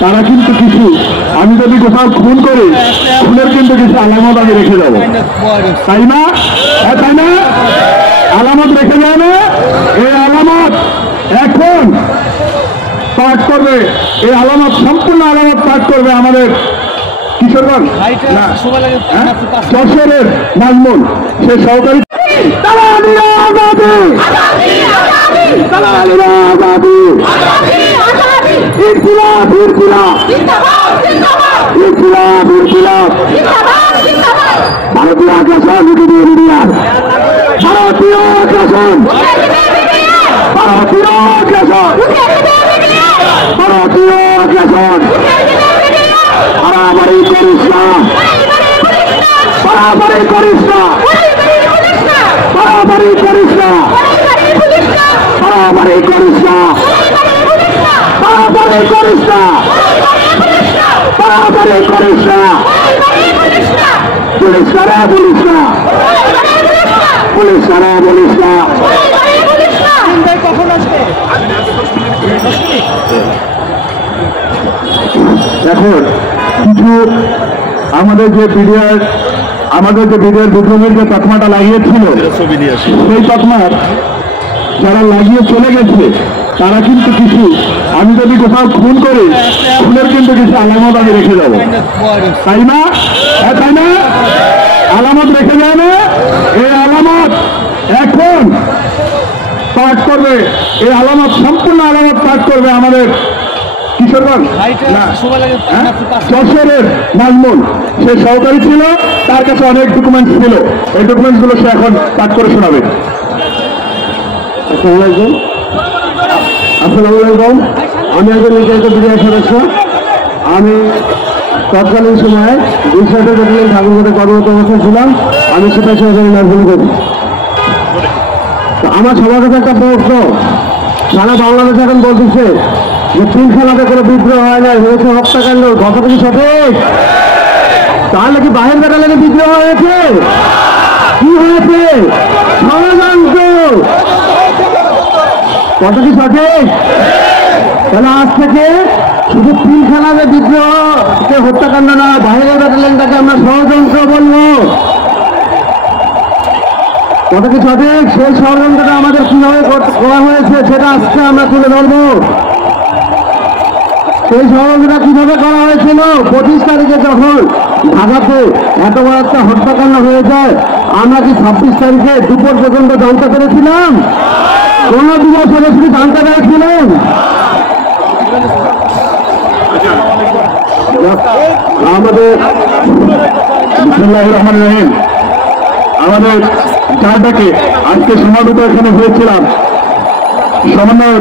তারা কিন্তু কিছু, আমি যদি কোথাও খুন করি, খুনের কিন্তু কিছু আলামত আমি রেখে যাবো, তাই না? তাই না? আলামত রেখে যায় না? এই আলামত এখন পাঠ করবে, এই আলামত সম্পূর্ণ আলামত পাঠ করবে আমাদের কিশোরগঞ্জ যশোরের নাজমুল, সে সহকারী ভারতীয় আগ্রাসন, ইন্ডিয়ার ভারতীয় আগ্রাসন, ভারতীয় আগ্রাসন, ভারতীয় আগ্রাসন, বাড়াবাড়ি করিস না, বাড়াবাড়ি করিস না, বাড়াবাড়ি করিস না, বাড়াবাড়ি করিস না, বাড়াবাড়ি করিস না, বাড়াবাড়ি করিস না, পুলিশ কারা বলিস না, পুলিশ কারা বলিস না। এখন কিছু আমাদের যে বিডিআর বিপ্লবের যে তকমাটা লাগিয়েছিল, সেই তকমার যারা লাগিয়ে চলে গেছে তারা কিন্তু কিছু, আমি যদি কোথাও খুন করি, খুনের কিন্তু কিছু আলামত আমি রেখে যাবো, তাই না? তাই না? আলামত রেখে যায় না? এই আলামত এখন পাঠ করবে, এই আলামত সম্পূর্ণ আলামত পাঠ করবে আমাদের কিশোরগঞ্জ যশোরের নাজমুল, সে সহকারী ছিল, তার কাছে অনেক ডকুমেন্টস ছিল, এই ডকুমেন্টস গুলো সে এখন পাঠ করে শোনাবে। আসসালামু আলাইকুম, আমি একজন নির্বাচিত বিধায়ক সদস্য। আমি তৎকালীন সময়ে গুজরাটের রেজিমেন্ট ঠাকুরঘাটে কর্মরত অবস্থায় ছিলাম। আমি সেটা সহকারী নাজমুল করি। তো আমার সবার কাছে একটা প্রশ্ন, সারা বাংলাদেশ এখন বলতেছে যে পিলখানাতে কোনো বিদ্রোহ হয় না, হয়েছে হত্যাকাণ্ড, কথা কি সঠিক? তাহলে কি বাহির ব্যাটালিয়নে বিদ্রোহ হয়েছে? কি হয়েছে? ষড়যন্ত্র, কথা কি সঠিক? তাহলে আজ থেকে শুধু পিলখানাতে বিদ্রোহকে হত্যাকাণ্ড না, বাহিরের ব্যাটালিয়নটাকে আমরা ষড়যন্ত্র বলবো, কথা কি সঠিক? সেই ষড়যন্ত্রটা আমাদের কিভাবে করা হয়েছে সেটা আজকে আমরা তুলে ধরবো। সেই ষড়যন্ত্রটা কিভাবে করা হয়েছিল? 25 তারিখে যখন ঢাকাতে এত বড় একটা হত্যাকাণ্ড হয়ে যায়, আমরা কি 26 তারিখে দুপুর পর্যন্ত জানতে পেরেছিলাম? কোন দিবস শুধু জানতে পেরেছিলেন? আমাদের বিসমিল্লাহির রহমানির রহিম, আমাদের চারটাকে আজকে সমাবেত এখানে হয়েছিলাম। সমন্বয়